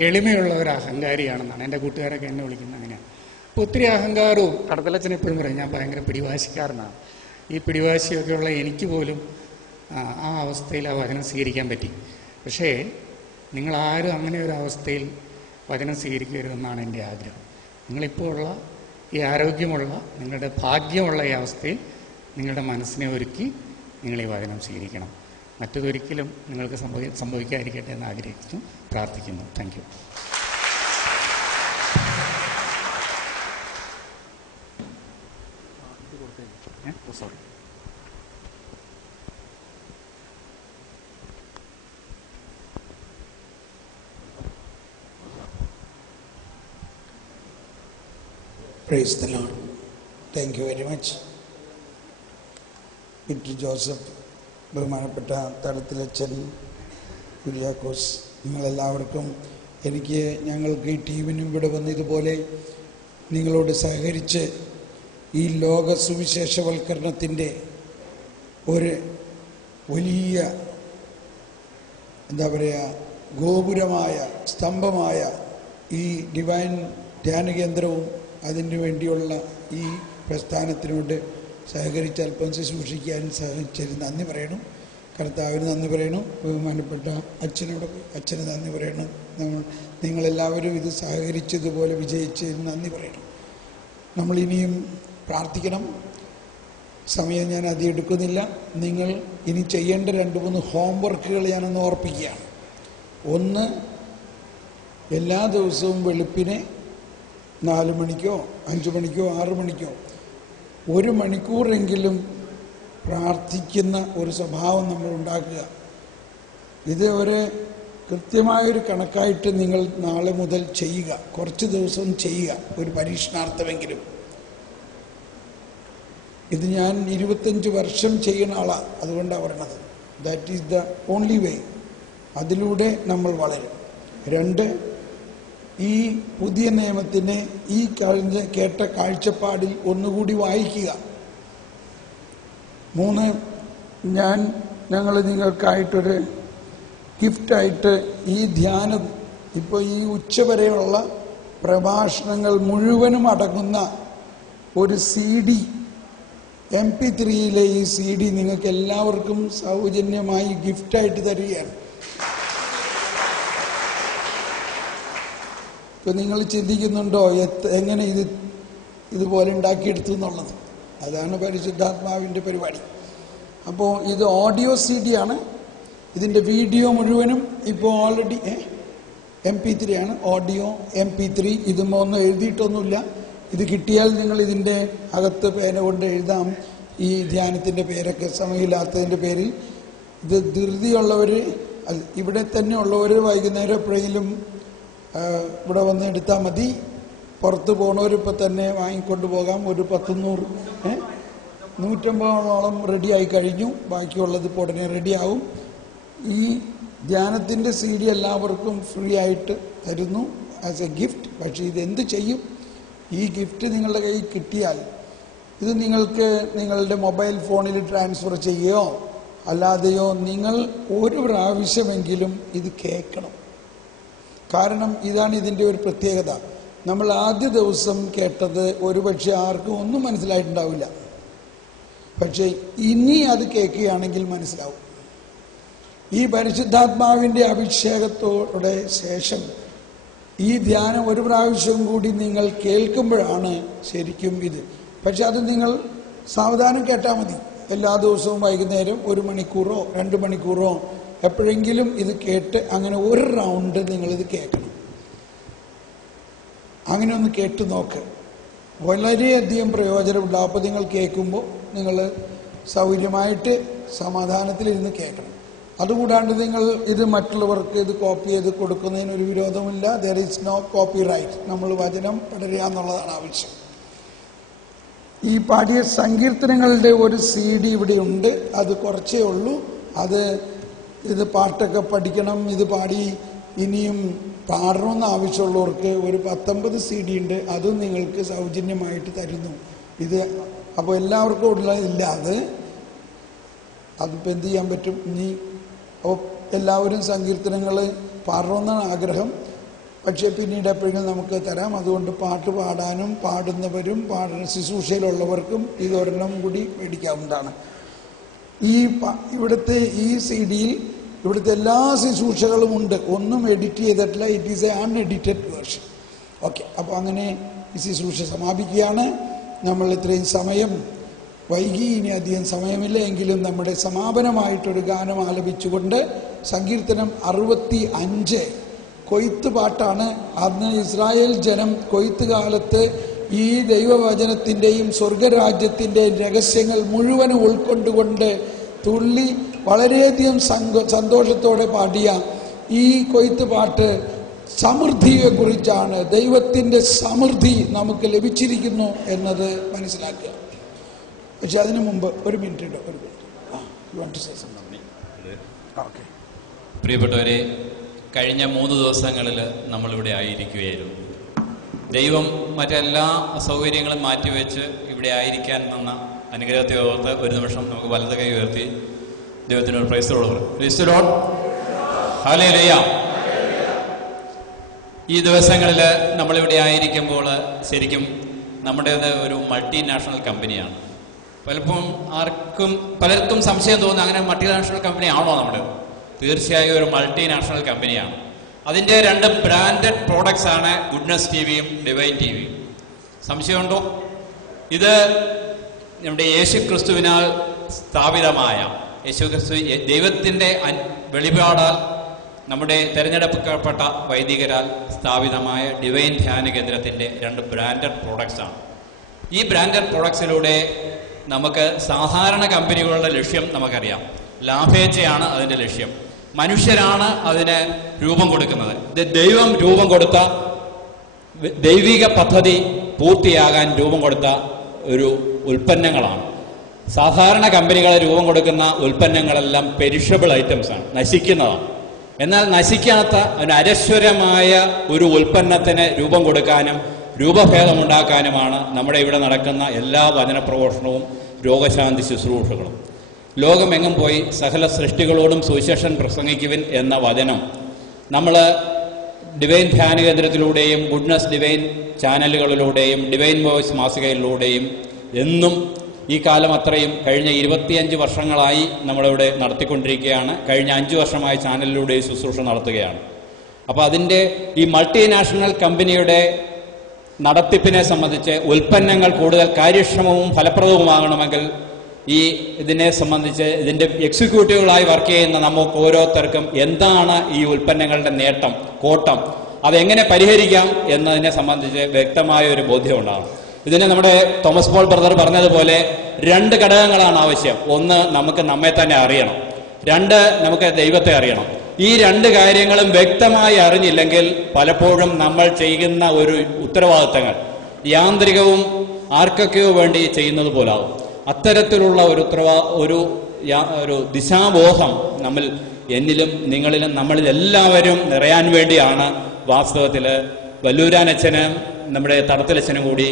എളിമയുള്ള ഒരു അഹങ്കാരിയാണെന്നാണ്. എൻ്റെ കൂട്ടുകാരൊക്കെ എന്നെ വിളിക്കുന്നത് അങ്ങനെയാണ്. അപ്പോൾ ഒത്തിരി അഹങ്കാരവും, കടത്തലച്ചൻ എപ്പോഴും പറയും ഞാൻ ഭയങ്കര പിടിവാശിക്കാരനാണ്. ഈ പിടിവാശിയൊക്കെയുള്ള എനിക്ക് പോലും ആ അവസ്ഥയിൽ ആ വചനം സ്വീകരിക്കാൻ പറ്റി. പക്ഷേ നിങ്ങളാരും അങ്ങനെ ഒരു അവസ്ഥയിൽ വചനം സ്വീകരിക്കരുതെന്നാണ് എൻ്റെ ആഗ്രഹം. നിങ്ങളിപ്പോൾ ഉള്ള ഈ ആരോഗ്യമുള്ള, നിങ്ങളുടെ ഭാഗ്യമുള്ള ഈ അവസ്ഥയിൽ നിങ്ങളുടെ മനസ്സിനെ ഒരുക്കി നിങ്ങൾ ഈ വചനം സ്വീകരിക്കണം. മറ്റതൊരിക്കലും നിങ്ങൾക്ക് സംഭവിക്കാതിരിക്കട്ടെ എന്ന് ആഗ്രഹിക്കുന്നു, പ്രാർത്ഥിക്കുന്നു. Thank you. Sorry. Praise the Lord. Thank you very much. Peter Joseph, ബഹുമാനപ്പെട്ട തടത്തിലച്ചൻ, കുര്യാക്കോസ്, നിങ്ങളെല്ലാവർക്കും ഞങ്ങൾക്ക് ഈ ടീമിനും ഇവിടെ വന്ന് ഇതുപോലെ നിങ്ങളോട് സഹകരിച്ച് ഈ ലോക സുവിശേഷവൽക്കരണത്തിൻ്റെ ഒരു വലിയ ഗോപുരമായ സ്തംഭമായ ഈ ഡിവൈൻ ധ്യാന കേന്ദ്രവും അതിനു വേണ്ടിയുള്ള ഈ പ്രസ്ഥാനത്തിനോട് സഹകരിച്ച് അല്പം ശുശ്രൂഷിക്കാനും സഹകരിച്ചതിന് നന്ദി പറയണം. കർത്താവിന് നന്ദി പറയണം. ബഹുമാനപ്പെട്ട അച്ഛന് നന്ദി പറയണം. നിങ്ങളെല്ലാവരും ഇത് സഹകരിച്ചതുപോലെ വിജയിച്ചതിന് നന്ദി പറയണം. നമ്മളിനിയും പ്രാർത്ഥിക്കണം. സമയം ഞാൻ അധികം എടുക്കുന്നില്ല. നിങ്ങൾ ഇനി ചെയ്യേണ്ട 2-3 ഹോംവർക്കുകൾ ഞാനൊന്ന് ഓർപ്പിക്കുകയാണ്. ഒന്ന്, എല്ലാ ദിവസവും വെളുപ്പിനെ 4 മണിക്കോ 5 മണിക്കോ 6 മണിക്കോ 1 മണിക്കൂറെങ്കിലും പ്രാർത്ഥിക്കുന്ന ഒരു സ്വഭാവം നമ്മൾ ഉണ്ടാക്കുക. ഇത് ഒരു കൃത്യമായൊരു കണക്കായിട്ട് നിങ്ങൾ നാളെ മുതൽ ചെയ്യുക. കുറച്ച് ദിവസം ചെയ്യുക, ഒരു പരീക്ഷണാർത്ഥമെങ്കിലും. ഇത് ഞാൻ 25 വർഷം ചെയ്യുന്ന ആളാണ്, അതുകൊണ്ടാണ് പറയണത്. That is the only way. അതിലൂടെ നമ്മൾ വളരും. 2, ഈ പുതിയ നിയമത്തിനെ ഈ കേട്ട കാഴ്ചപ്പാടിൽ ഒന്നുകൂടി വായിക്കുക. 3, ഞങ്ങൾ നിങ്ങൾക്കായിട്ടൊരു ഗിഫ്റ്റായിട്ട് ഈ ധ്യാനം, ഇപ്പോൾ ഈ ഉച്ചവരെയുള്ള പ്രഭാഷണങ്ങൾ മുഴുവനും അടങ്ങുന്ന ഒരു CD, MP3 ഈ CD നിങ്ങൾക്ക് എല്ലാവർക്കും സൗജന്യമായി ഗിഫ്റ്റായിട്ട് തരികയാണ്. ഇപ്പോൾ നിങ്ങൾ ചിന്തിക്കുന്നുണ്ടോ എങ്ങനെ ഇതുപോലെ ഉണ്ടാക്കിയെടുത്തു എന്നുള്ളത്? അതാണ് പരിശുദ്ധാത്മാവിൻ്റെ പരിപാടി. അപ്പോൾ ഇത് ഓഡിയോ CD ആണ്. ഇതിൻ്റെ വീഡിയോ മുഴുവനും ഇപ്പോൾ ഓൾറെഡി MP3 ആണ്, ഓഡിയോ MP3. ഇതുമ്പോൾ ഒന്നും എഴുതിയിട്ടൊന്നുമില്ല. ഇത് കിട്ടിയാൽ നിങ്ങൾ ഇതിൻ്റെ അകത്ത് പേന കൊണ്ട് എഴുതാം ഈ ധ്യാനത്തിൻ്റെ പേരൊക്കെ. സമയമില്ലാത്തതിൻ്റെ പേരിൽ ഇത് ധൃതിയുള്ളവർ, ഇവിടെ തന്നെ ഉള്ളവർ വൈകുന്നേരം എപ്പോഴെങ്കിലും ഇവിടെ വന്ന് എടുത്താൽ മതി. പുറത്ത് പോകണവർ ഇപ്പം തന്നെ വാങ്ങിക്കൊണ്ട് പോകാം. ഒരു 150 റെഡിയായി കഴിഞ്ഞു. ബാക്കിയുള്ളത് ഇപ്പോൾ ഉടനെ റെഡിയാവും. ഈ ധ്യാനത്തിൻ്റെ CD എല്ലാവർക്കും ഫ്രീ ആയിട്ട് തരുന്നു ആസ് എ ഗിഫ്റ്റ്. പക്ഷേ ഇതെന്ത് ചെയ്യും? ഈ ഗിഫ്റ്റ് നിങ്ങളുടെ കയ്യിൽ കിട്ടിയാൽ ഇത് നിങ്ങൾക്ക് നിങ്ങളുടെ മൊബൈൽ ഫോണിൽ ട്രാൻസ്ഫർ ചെയ്യുകയോ അല്ലാതെയോ നിങ്ങൾ ഒരു പ്രാവശ്യമെങ്കിലും ഇത് കേൾക്കണം. കാരണം ഇതാണ് ഇതിൻ്റെ ഒരു പ്രത്യേകത. നമ്മൾ ആദ്യ ദിവസം കേട്ടത് ഒരുപക്ഷെ ആർക്കും ഒന്നും മനസ്സിലായിട്ടുണ്ടാവില്ല. പക്ഷേ ഇനി അത് കേൾക്കുകയാണെങ്കിൽ മനസ്സിലാവും. ഈ പരിശുദ്ധാത്മാവിൻ്റെ അഭിഷേകത്തോടെ ശേഷം ഈ ധ്യാനം ഒരു പ്രാവശ്യം കൂടി നിങ്ങൾ കേൾക്കുമ്പോഴാണ് ശരിക്കും ഇത്. പക്ഷെ അത് നിങ്ങൾ സാവധാനം കേട്ടാൽ മതി. എല്ലാ ദിവസവും വൈകുന്നേരം 1 മണിക്കൂറോ 2 മണിക്കൂറോ എപ്പോഴെങ്കിലും ഇത് കേട്ട് അങ്ങനെ ഒരു റൗണ്ട് നിങ്ങളിത് കേൾക്കണം. അങ്ങനെ ഒന്ന് കേട്ട് നോക്ക്. വളരെയധികം പ്രയോജനമുണ്ടാകും. അപ്പോൾ നിങ്ങൾ കേൾക്കുമ്പോൾ നിങ്ങൾ സൗകര്യമായിട്ട് സമാധാനത്തിലിരുന്ന് കേൾക്കണം. അതുകൂടാണ്ട് നിങ്ങൾ ഇത് മറ്റുള്ളവർക്ക് ഇത് കോപ്പി ചെയ്ത് കൊടുക്കുന്നതിന് ഒരു വിരോധമില്ല. There is no copyright. നമ്മൾ വചനം പടരുക എന്നുള്ളതാണ് ആവശ്യം. ഈ പാടിയ സങ്കീർത്തനങ്ങളുടെ ഒരു CD ഇവിടെ ഉണ്ട്. അത് കുറച്ചേ ഉള്ളൂ. ഇത് പാട്ടൊക്കെ പഠിക്കണം, ഇത് പാടി ഇനിയും പാടണമെന്ന് ആവശ്യമുള്ളവർക്ക് ഒരു 19 CD ഉണ്ട്. അതും നിങ്ങൾക്ക് സൗജന്യമായിട്ട് തരുന്നു. ഇത് അപ്പോൾ എല്ലാവർക്കും ഉള്ളതില്ലാതെ അതിപ്പോൾ എന്ത് ചെയ്യാൻ പറ്റും? ഇനി അപ്പോൾ എല്ലാവരും സങ്കീർത്തനങ്ങൾ പാടണമെന്നാണ് ആഗ്രഹം. പക്ഷേ പിന്നീട് എപ്പോഴെങ്കിലും നമുക്ക് തരാം. അതുകൊണ്ട് പാട്ട് പാടാനും പാടുന്നവരും ശുശ്രൂഷയിലുള്ളവർക്കും ഇതൊരെണ്ണം കൂടി മേടിക്കാവുന്നതാണ്. ഇവിടുത്തെ ഈ CD-യിൽ ഇവിടുത്തെ എല്ലാ ശുശ്രൂഷകളും ഉണ്ട്. ഒന്നും എഡിറ്റ് ചെയ്തിട്ടില്ല. It is A unedited version. Okay, അപ്പോൾ അങ്ങനെ ഈ ശുശ്രൂഷ സമാപിക്കുകയാണ്. നമ്മൾ ഇത്രയും സമയം വൈകി, ഇനി അധികം സമയമില്ല. എങ്കിലും നമ്മുടെ സമാപനമായിട്ടൊരു ഗാനം ആലപിച്ചുകൊണ്ട് സങ്കീർത്തനം 65 കൊയ്ത്ത് പാട്ടാണ്. അന്ന് ഇസ്രായേൽ ജനം കൊയ്ത്ത് കാലത്ത് ഈ ദൈവവചനത്തിൻ്റെയും സ്വർഗരാജ്യത്തിൻ്റെയും രഹസ്യങ്ങൾ മുഴുവനും ഉൾക്കൊണ്ടുകൊണ്ട് തുള്ളി വളരെയധികം സന്തോഷത്തോടെ പാടിയ ഈ കൊയ്ത്ത് പാട്ട് സമൃദ്ധിയെക്കുറിച്ചാണ്. ദൈവത്തിൻ്റെ സമൃദ്ധി നമുക്ക് ലഭിച്ചിരിക്കുന്നു എന്നത് മനസ്സിലാക്കുക. പക്ഷെ അതിനു മുമ്പ് ഒരു മിനിറ്റ്. പ്രിയപ്പെട്ടവരെ, കഴിഞ്ഞ 3 ദിവസങ്ങളിൽ നമ്മളിവിടെ ആയിരിക്കുകയായിരുന്നു. ദൈവം മറ്റെല്ലാ അസൗകര്യങ്ങളും മാറ്റിവെച്ച് ഇവിടെ ആയിരിക്കാൻ തന്ന അനുഗ്രഹത്തെ ഓർത്ത് ഒരു നിമിഷം നമുക്ക് വലത് കൈ ഉയർത്തി ദൈവത്തിനൊരു പ്രൈസ് ലോർഡ്. ഹല്ലേലൂയ. ഈ ദിവസങ്ങളിൽ നമ്മളിവിടെ ആയിരിക്കുമ്പോൾ ശരിക്കും നമ്മുടേത് ഒരു മൾട്ടിനാഷണൽ കമ്പനിയാണ്. പലർക്കും സംശയം തോന്നുന്നു, അങ്ങനെ മൾട്ടിനാഷണൽ കമ്പനി ആണോ നമ്മുടെ? തീർച്ചയായും ഒരു മൾട്ടിനാഷണൽ കമ്പനിയാണ്. അതിൻ്റെ 2 ബ്രാൻഡഡ് പ്രോഡക്ട്സ് ആണ് ഗുഡ്നസ് TVയും ഡിവൈൻ TVയും. സംശയമുണ്ടോ? ഇത് നമ്മുടെ യേശുക്രിസ്തുവിനാൽ സ്ഥാപിതമായ, യേശുക്രിസ്തു ദൈവത്തിൻ്റെ വെളിപാടാൽ നമ്മുടെ തിരഞ്ഞെടുക്കപ്പെട്ട വൈദികരാൽ സ്ഥാപിതമായ ഡിവൈൻ ധ്യാന കേന്ദ്രത്തിൻ്റെ 2 ബ്രാൻഡഡ് പ്രോഡക്ട്സ് ആണ്. ഈ ബ്രാൻഡഡ് പ്രോഡക്ട്സിലൂടെ നമുക്ക് സാധാരണ കമ്പനികളുടെ ലക്ഷ്യം നമുക്കറിയാം. ലാഭേച്ഛയാണ് അതിൻ്റെ ലക്ഷ്യം. മനുഷ്യരാണ് അതിന് രൂപം കൊടുക്കുന്നത്. ഇത് ദൈവം രൂപം കൊടുത്ത ദൈവിക പദ്ധതി പൂർത്തിയാകാൻ രൂപം കൊടുത്ത ഒരു ഉൽപ്പന്നങ്ങളാണ്. സാധാരണ കമ്പനികളെ രൂപം കൊടുക്കുന്ന ഉൽപ്പന്നങ്ങളെല്ലാം പെരിഷബിൾ ഐറ്റംസ് ആണ്, നശിക്കുന്നതാണ്. എന്നാൽ നശിക്കാത്ത അനശ്വരമായ ഒരു ഉൽപ്പന്നത്തിന് രൂപം കൊടുക്കാനും രൂപഭേദമുണ്ടാക്കാനുമാണ് നമ്മുടെ ഇവിടെ നടക്കുന്ന എല്ലാ വചനപ്രഘോഷണവും രോഗശാന്തി ശുശ്രൂഷകളും. ലോകമെങ്ങും പോയി സകല സൃഷ്ടികളോടും സുവിശേഷം പ്രസംഗിക്കുവിൻ എന്ന വചനം നമ്മൾ ഡിവൈൻ ധ്യാന കേന്ദ്രത്തിലൂടെയും ഗുഡ്നസ് ഡിവൈൻ ചാനലുകളിലൂടെയും ഡിവൈൻ വോയ്സ് മാസികയിലൂടെയും എന്നും ഈ കാലം അത്രയും കഴിഞ്ഞ 25 വർഷങ്ങളായി നമ്മളിവിടെ നടത്തിക്കൊണ്ടിരിക്കുകയാണ്. കഴിഞ്ഞ 5 വർഷമായി ചാനലിലൂടെ ശുശ്രൂഷ നടത്തുകയാണ്. അപ്പോൾ അതിൻ്റെ ഈ മൾട്ടിനാഷണൽ കമ്പനിയുടെ നടത്തിപ്പിനെ സംബന്ധിച്ച് ഉൽപ്പന്നങ്ങൾ കൂടുതൽ കാര്യക്ഷമവും ഫലപ്രദവുമാകണമെങ്കിൽ ഇതിനെ സംബന്ധിച്ച് ഇതിൻ്റെ എക്സിക്യൂട്ടീവുകളായി വർക്ക് ചെയ്യുന്ന നമുക്ക് ഓരോരുത്തർക്കും എന്താണ് ഈ ഉൽപ്പന്നങ്ങളുടെ നേട്ടം, കോട്ടം, അതെങ്ങനെ പരിഹരിക്കാം എന്നതിനെ സംബന്ധിച്ച് വ്യക്തമായ ഒരു ബോധ്യം ഉണ്ടാകും. ഇതിന് നമ്മുടെ തോമസ് പോൾ ബ്രദർ പറഞ്ഞതുപോലെ 2 ഘടകങ്ങളാണ് ആവശ്യം. ഒന്ന്, നമുക്ക് നമ്മെ തന്നെ അറിയണം. 2, നമുക്ക് ദൈവത്തെ അറിയണം. ഈ 2 കാര്യങ്ങളും വ്യക്തമായി അറിഞ്ഞില്ലെങ്കിൽ പലപ്പോഴും നമ്മൾ ചെയ്യുന്ന ഒരു ഉത്തരവാദിത്തങ്ങൾ യാന്ത്രികവും ആർക്കൊക്കെയോ വേണ്ടി ചെയ്യുന്നത് പോലാകും. അത്തരത്തിലുള്ള ഒരു ദിശാബോധം എന്നിലും നിങ്ങളിലും നമ്മളിൽ എല്ലാവരും നിറയാൻ വേണ്ടിയാണ് വാസ്തവത്തിൽ വല്ലൂരാനച്ഛന് നമ്മുടെ തടത്തിലച്ഛനും കൂടി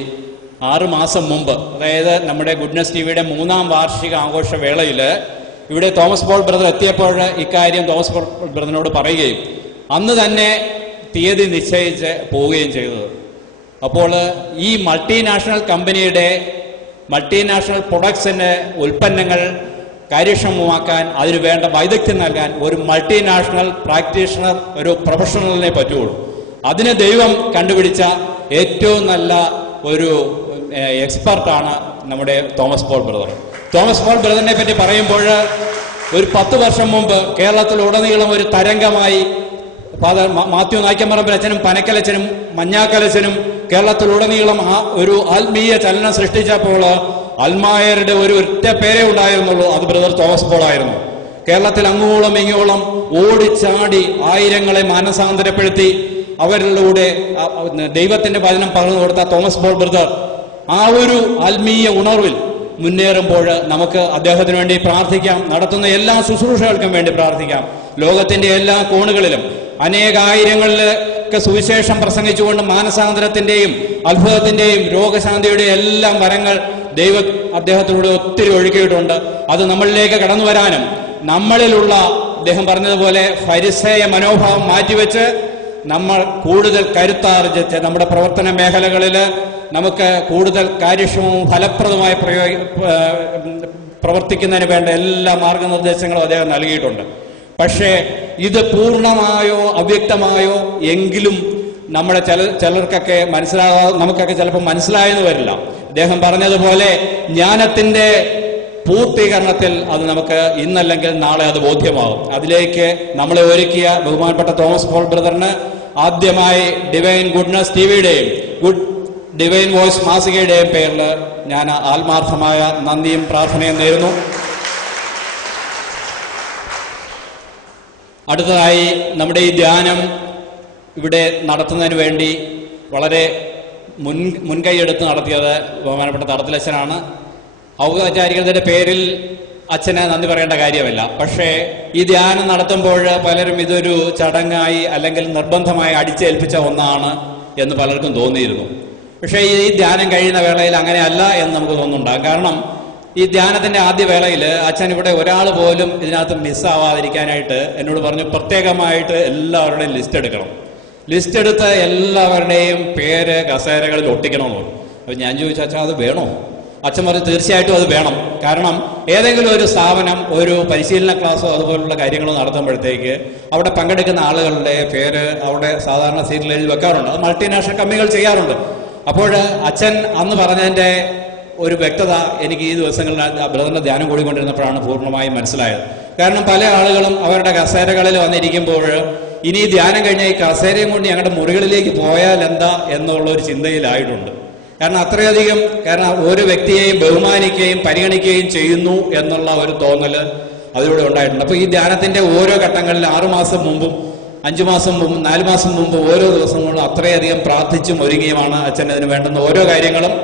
6 മാസം മുമ്പ്, അതായത് നമ്മുടെ ഗുഡ്നസ് ടിവിയുടെ 3ാം വാർഷിക ആഘോഷ വേളയിൽ ഇവിടെ തോമസ് പോൾ ബ്രദർ എത്തിയപ്പോൾ ഇക്കാര്യം തോമസ് പോൾ ബ്രദറിനോട് പറയുകയും അന്ന് തന്നെ തീയതി നിശ്ചയിച്ച് പോവുകയും ചെയ്തത്. അപ്പോൾ ഈ മൾട്ടിനാഷണൽ കമ്പനിയുടെ മൾട്ടിനാഷണൽ പ്രൊഡക്ട്സിന്റെ ഉൽപ്പന്നങ്ങൾ കാര്യക്ഷമമാക്കാൻ, അതിന് വേണ്ട വൈദഗ്ധ്യം നൽകാൻ ഒരു മൾട്ടിനാഷണൽ പ്രാക്ടീഷണർ, ഒരു പ്രൊഫഷണലിനെ പറ്റുള്ളൂ. അതിന് ദൈവം കണ്ടുപിടിച്ച ഏറ്റവും നല്ല ഒരു എക്സ്പെർട്ടാണ് നമ്മുടെ Thomas Paul brother. Thomas Paul ബ്രദറിനെ പറ്റി പറയുമ്പോൾ ഒരു 10 വർഷം മുമ്പ് കേരളത്തിലുടനീളം ഒരു തരംഗമായി ഫാദർ മാത്യു നായ്ക്കമ്പറമ്പിലച്ഛനും പനക്കലച്ഛനും മഞ്ഞാക്കലച്ഛനും കേരളത്തിലുടനീളം ഒരു ആത്മീയ ചലനം സൃഷ്ടിച്ചപ്പോൾ അൽമായരുടെ ഒരു ഒറ്റ പേരേ ഉണ്ടായിരുന്നുള്ളൂ, അത് ബ്രദർ തോമസ് പോൾ ആയിരുന്നു. കേരളത്തിൽ അങ്ങോളം ഇങ്ങോളം ഓടിച്ചാടി ആയിരങ്ങളെ മാനസാന്തരപ്പെടുത്തി അവരിലൂടെ ദൈവത്തിന്റെ വചനം പറഞ്ഞു കൊടുത്ത തോമസ് പോൾ ബ്രദർ ആ ഒരു ആത്മീയ ഉണർവിൽ മുന്നേറുമ്പോൾ നമുക്ക് അദ്ദേഹത്തിന് വേണ്ടി പ്രാർത്ഥിക്കാം. നടത്തുന്ന എല്ലാ ശുശ്രൂഷകൾക്കും വേണ്ടി പ്രാർത്ഥിക്കാം. ലോകത്തിന്റെ എല്ലാ കോണുകളിലും അനേകായിരങ്ങളിലൊക്കെ സുവിശേഷം പ്രസംഗിച്ചുകൊണ്ട് മാനസാന്തരത്തിന്റെയും അത്ഭുതത്തിന്റെയും രോഗശാന്തിയുടെയും എല്ലാം വരങ്ങൾ ദൈവം അദ്ദേഹത്തിലൂടെ ഒത്തിരി ഒഴുകിയിട്ടുണ്ട്. അത് നമ്മളിലേക്ക് കടന്നു വരാനും നമ്മളിലുള്ള അദ്ദേഹം പറഞ്ഞതുപോലെ ഫരിസേയ മനോഭാവം മാറ്റിവെച്ച് നമ്മൾ കൂടുതൽ കരുത്താർജിച്ച് നമ്മുടെ പ്രവർത്തന മേഖലകളിൽ നമുക്ക് കൂടുതൽ കാര്യക്ഷമവും ഫലപ്രദമായി പ്രവർത്തിക്കുന്നതിന് വേണ്ട എല്ലാ മാർഗനിർദ്ദേശങ്ങളും അദ്ദേഹം നൽകിയിട്ടുണ്ട്. പക്ഷേ ഇത് പൂർണ്ണമായോ അവ്യക്തമായോ എങ്കിലും നമ്മുടെ ചിലർക്കൊക്കെ നമുക്കൊക്കെ ചിലപ്പോൾ മനസ്സിലായെന്ന് വരില്ല. അദ്ദേഹം പറഞ്ഞതുപോലെ ജ്ഞാനത്തിന്റെ പൂർത്തീകരണത്തിൽ അത് നമുക്ക് ഇന്നല്ലെങ്കിൽ നാളെ അത് ബോധ്യമാകും. അതിലേക്ക് നമ്മളെ ഒരുക്കിയ ബഹുമാനപ്പെട്ട തോമസ് പോൾ ബ്രദറിന് ആദ്യമായി ഡിവൈൻ ഗുഡ്നസ് ടിവിയുടെയും ഡിവൈൻ വോയ്സ് മാസികയുടെയും പേരിൽ ഞാൻ ആത്മാർത്ഥമായ നന്ദിയും പ്രാർത്ഥനയും നേരുന്നു. അടുത്തതായി നമ്മുടെ ഈ ധ്യാനം ഇവിടെ നടത്തുന്നതിന് വേണ്ടി വളരെ മുൻകൈയെടുത്ത് നടത്തിയത് ബഹുമാനപ്പെട്ട തടത്തിലച്ഛനാണ്. ഔപചാരികതയുടെ പേരിൽ അച്ഛന് നന്ദി പറയേണ്ട കാര്യമില്ല. പക്ഷേ ഈ ധ്യാനം നടത്തുമ്പോൾ പലരും ഇതൊരു ചടങ്ങായി അല്ലെങ്കിൽ നിർബന്ധമായി അടിച്ചേൽപ്പിച്ച ഒന്നാണ് എന്ന് പലർക്കും തോന്നിയിരുന്നു. പക്ഷേ ഈ ധ്യാനം കഴിയുന്ന വേളയിൽ അങ്ങനെയല്ല എന്ന് നമുക്ക് തോന്നുന്നുണ്ടാകും. കാരണം ഈ ധ്യാനത്തിന്റെ ആദ്യ വേളയിൽ അച്ഛൻ ഇവിടെ ഒരാൾ പോലും ഇതിനകത്ത് മിസ്സാവാതിരിക്കാനായിട്ട് എന്നോട് പറഞ്ഞു, പ്രത്യേകമായിട്ട് എല്ലാവരുടെയും ലിസ്റ്റ് എടുക്കണം. ലിസ്റ്റ് എടുത്ത് എല്ലാവരുടെയും പേര് കസേരകളിൽ ഒട്ടിക്കണമെന്ന് പറഞ്ഞു. അപ്പോൾ ഞാൻ ചോദിച്ചു, അച്ഛാ അത് വേണോ? അച്ഛൻ പറഞ്ഞു, തീർച്ചയായിട്ടും അത് വേണം. കാരണം ഏതെങ്കിലും ഒരു സ്ഥാപനം ഒരു പരിശീലന ക്ലാസ്സോ അതുപോലുള്ള കാര്യങ്ങളോ നടത്തുമ്പോഴത്തേക്ക് അവിടെ പങ്കെടുക്കുന്ന ആളുകളുടെ പേര് അവിടെ സാധാരണ സീറ്റിൽ എഴുതി വെക്കാറുണ്ട്. അത് മൾട്ടിനാഷണൽ കമ്പനികൾ ചെയ്യാറുണ്ട്. അപ്പോൾ അച്ഛൻ അന്ന് പറഞ്ഞതിൻ്റെ ഒരു വ്യക്തത എനിക്ക് ഈ ദിവസങ്ങളിൽ ബ്രദറിന്റെ ധ്യാനം കൂടിക്കൊണ്ടിരുന്നപ്പോഴാണ് പൂർണ്ണമായും മനസ്സിലായത്. കാരണം പല ആളുകളും അവരുടെ കസേരകളിൽ വന്നിരിക്കുമ്പോൾ ഇനി ധ്യാനം കഴിഞ്ഞാൽ ഈ കസേരയും കൊണ്ട് ഞങ്ങളുടെ മുറികളിലേക്ക് പോയാൽ എന്താ എന്നുള്ള ഒരു ചിന്തയിലായിട്ടുണ്ട്. കാരണം അത്രയധികം ഓരോ വ്യക്തിയെയും ബഹുമാനിക്കുകയും പരിഗണിക്കുകയും ചെയ്യുന്നു എന്നുള്ള ഒരു തോന്നൽ അതിലൂടെ ഉണ്ടായിട്ടുണ്ട്. അപ്പോൾ ഈ ധ്യാനത്തിന്റെ ഓരോ ഘട്ടങ്ങളിൽ 6 മാസം മുമ്പും 5 മാസം മുമ്പും 4 മാസം മുമ്പ് ഓരോ ദിവസങ്ങളും അത്രയധികം പ്രാർത്ഥിച്ചും ഒരുങ്ങിയുമാണ് അച്ഛൻ അതിന് വേണ്ടുന്ന ഓരോ കാര്യങ്ങളും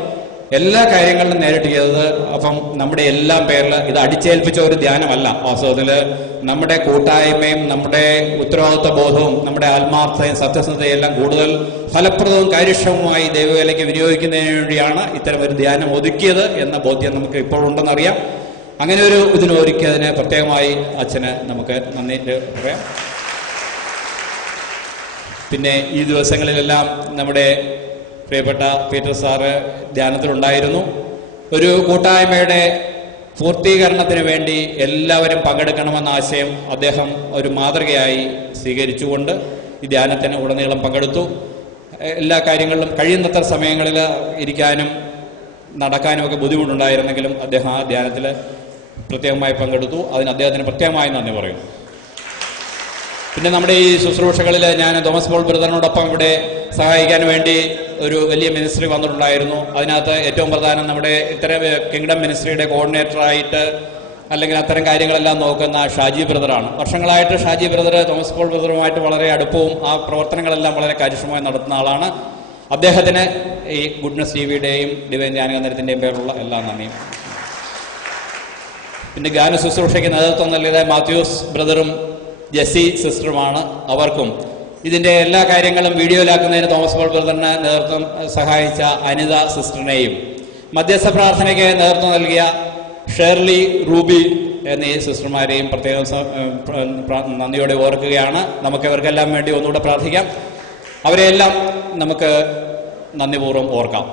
എല്ലാ കാര്യങ്ങളിലും നേരിട്ട് ചെയ്തത്. അപ്പം നമ്മുടെ എല്ലാം പേരിൽ ഇത് അടിച്ചേൽപ്പിച്ച ഒരു ധ്യാനമല്ല. വാസ്തവത്തിൽ നമ്മുടെ കൂട്ടായ്മയും നമ്മുടെ ഉത്തരവാദിത്വ ബോധവും നമ്മുടെ ആത്മാർത്ഥതയും സത്യസന്ധതയും എല്ലാം കൂടുതൽ ഫലപ്രദവും കാര്യക്ഷമവുമായി ദൈവവേലയ്ക്ക് വിനിയോഗിക്കുന്നതിന് വേണ്ടിയാണ് ഇത്തരം ഒരു ധ്യാനം ഒതുക്കിയത് എന്ന ബോധ്യം നമുക്ക് ഇപ്പോഴുണ്ടെന്നറിയാം. അങ്ങനെ ഒരു ഇതിനൊരുക്കിയതിന് പ്രത്യേകമായി അച്ഛന് നമുക്ക് നന്ദി പറയാം. പിന്നെ ഈ ദിവസങ്ങളിലെല്ലാം നമ്മുടെ പ്രിയപ്പെട്ട പീറ്റർ സാറ് ധ്യാനത്തിലുണ്ടായിരുന്നു. ഒരു കൂട്ടായ്മയുടെ പൂർത്തീകരണത്തിന് വേണ്ടി എല്ലാവരും പങ്കെടുക്കണമെന്ന ആശയം അദ്ദേഹം ഒരു മാതൃകയായി സ്വീകരിച്ചുകൊണ്ട് ഈ ധ്യാനത്തിന് ഉടനീളം പങ്കെടുത്തു. എല്ലാ കാര്യങ്ങളിലും കഴിയുന്നത്ര സമയങ്ങളിൽ ഇരിക്കാനും നടക്കാനും ഒക്കെ ബുദ്ധിമുട്ടുണ്ടായിരുന്നെങ്കിലും അദ്ദേഹം ആ ധ്യാനത്തിൽ പ്രത്യേകമായി പങ്കെടുത്തു. അതിന് അദ്ദേഹത്തിന് പ്രത്യേകമായി നന്ദി പറയുന്നു. പിന്നെ നമ്മുടെ ഈ ശുശ്രൂഷകളിൽ ഞാൻ തോമസ് പോൾ ബ്രദറിനോടൊപ്പം ഇവിടെ സഹായിക്കാൻ വേണ്ടി ഒരു വലിയ മിനിസ്ട്രി വന്നിട്ടുണ്ടായിരുന്നു. അതിനകത്ത് ഏറ്റവും പ്രധാനം നമ്മുടെ ഇത്തരം കിങ്ഡം മിനിസ്ട്രിയുടെ കോർഡിനേറ്ററായിട്ട് അല്ലെങ്കിൽ അത്തരം കാര്യങ്ങളെല്ലാം നോക്കുന്ന ഷാജി ബ്രദറാണ്. വർഷങ്ങളായിട്ട് ഷാജി ബ്രദർ തോമസ് പോൾ ബ്രദറുമായിട്ട് വളരെ അടുപ്പവും ആ പ്രവർത്തനങ്ങളെല്ലാം വളരെ കാര്യക്ഷമമായി നടത്തുന്ന ആളാണ്. അദ്ദേഹത്തിന് ഈ ഗുഡ്നസ് ടിവിയുടെയും ഡിവൈൻ ധ്യാനകേന്ദ്രത്തിൻ്റെയും പേരുള്ള എല്ലാ നന്ദിയും. പിന്നെ ഗാന ശുശ്രൂഷയ്ക്ക് നേതൃത്വം നൽകിയത് മാത്യൂസ് ബ്രദറും ജെസ്സി സിസ്റ്ററുമാണ്. അവർക്കും ഇതിൻ്റെ എല്ലാ കാര്യങ്ങളും വീഡിയോയിലാക്കുന്നതിന് തോമസ് പോൾ ബ്രദറിന് നേതൃത്വം സഹായിച്ച അനിത സിസ്റ്ററിനെയും മധ്യസ്ഥ പ്രാർത്ഥനയ്ക്ക് നേതൃത്വം നൽകിയ ഷേർലി റൂബി എന്നീ സിസ്റ്റർമാരെയും പ്രത്യേകം നന്ദിയോടെ ഓർക്കുകയാണ്. നമുക്ക് ഇവർക്കെല്ലാം വേണ്ടി ഒന്നുകൂടെ പ്രാർത്ഥിക്കാം. അവരെയെല്ലാം നമുക്ക് നന്ദിപൂർവ്വം ഓർക്കാം.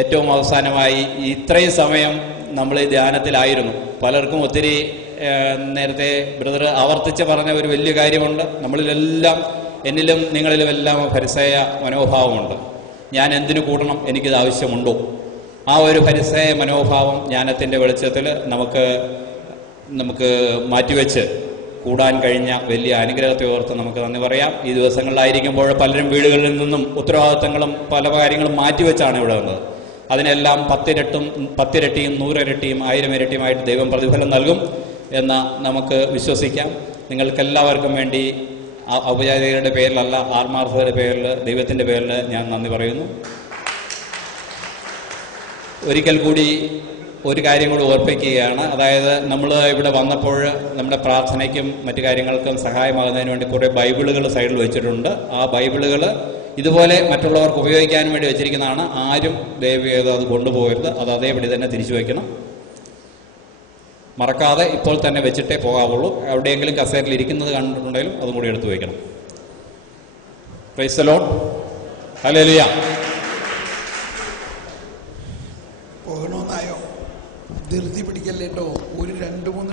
ഏറ്റവും അവസാനമായി ഇത്രയും സമയം നമ്മൾ ഈ ധ്യാനത്തിലായിരുന്നു. പലർക്കും ഒത്തിരി നേരത്തെ ബ്രദർ ആവർത്തിച്ച് പറഞ്ഞ ഒരു വലിയ കാര്യമുണ്ട്. നമ്മളിലെല്ലാം, എന്നിലും നിങ്ങളിലും എല്ലാം ഫരിസേയ മനോഭാവമുണ്ട്. ഞാൻ എന്തിനു കൂടണം, എനിക്കിത് ആവശ്യമുണ്ടോ? ആ ഒരു ഫരിസേയ മനോഭാവം ജ്ഞാനത്തിൻ്റെ വെളിച്ചത്തിൽ നമുക്ക് മാറ്റിവെച്ച് കൂടാൻ കഴിഞ്ഞ വലിയ അനുഗ്രഹത്തെ ഓർത്ത് നമുക്ക് നന്ദി പറയാം. ഈ ദിവസങ്ങളിലായിരിക്കുമ്പോൾ പലരും വീടുകളിൽ നിന്നും ഉത്തരവാദിത്തങ്ങളും പല കാര്യങ്ങളും മാറ്റിവെച്ചാണ് ഇവിടെ വന്നത്. അതിനെല്ലാം 10 ഇരട്ടിയും 100 ഇരട്ടിയും 1000 ഇരട്ടിയുമായിട്ട് ദൈവം പ്രതിഫലം നൽകും എന്ന് നമുക്ക് വിശ്വസിക്കാം. നിങ്ങൾക്കെല്ലാവർക്കും വേണ്ടി ഔപചാരികരുടെ പേരിലല്ല, ആത്മാർത്ഥതയുടെ പേരിൽ, ദൈവത്തിൻ്റെ പേരിൽ ഞാൻ നന്ദി പറയുന്നു. ഒരിക്കൽ കൂടി ഒരു കാര്യം കൂടി ഓർപ്പിക്കുകയാണ്. അതായത് നമ്മൾ ഇവിടെ വന്നപ്പോൾ നമ്മുടെ പ്രാർത്ഥനയ്ക്കും മറ്റു കാര്യങ്ങൾക്കും സഹായമാകുന്നതിന് വേണ്ടി കുറേ ബൈബിളുകൾ സൈഡിൽ വെച്ചിട്ടുണ്ട്. ആ ബൈബിളുകൾ ഇതുപോലെ മറ്റുള്ളവർക്ക് ഉപയോഗിക്കാൻ വേണ്ടി വെച്ചിരിക്കുന്നതാണ്. ആരും ദയവേത് അത് കൊണ്ടുപോകരുത്. അത് അതേപടി തന്നെ തിരിച്ചു വയ്ക്കണം. മറക്കാതെ ഇപ്പോൾ തന്നെ വെച്ചിട്ടേ പോകാവുള്ളൂ. എവിടെയെങ്കിലും കസേരയിൽ ഇരിക്കുന്നത് കണ്ടിട്ടുണ്ടെങ്കിലും അതും കൂടി എടുത്തു വയ്ക്കണം. Price the Lord. ഹല്ലേലൂയ. പോകണമെന്നായോ? ധൃതി പിടിക്കല്ലേട്ടോ. ഒരു 2-3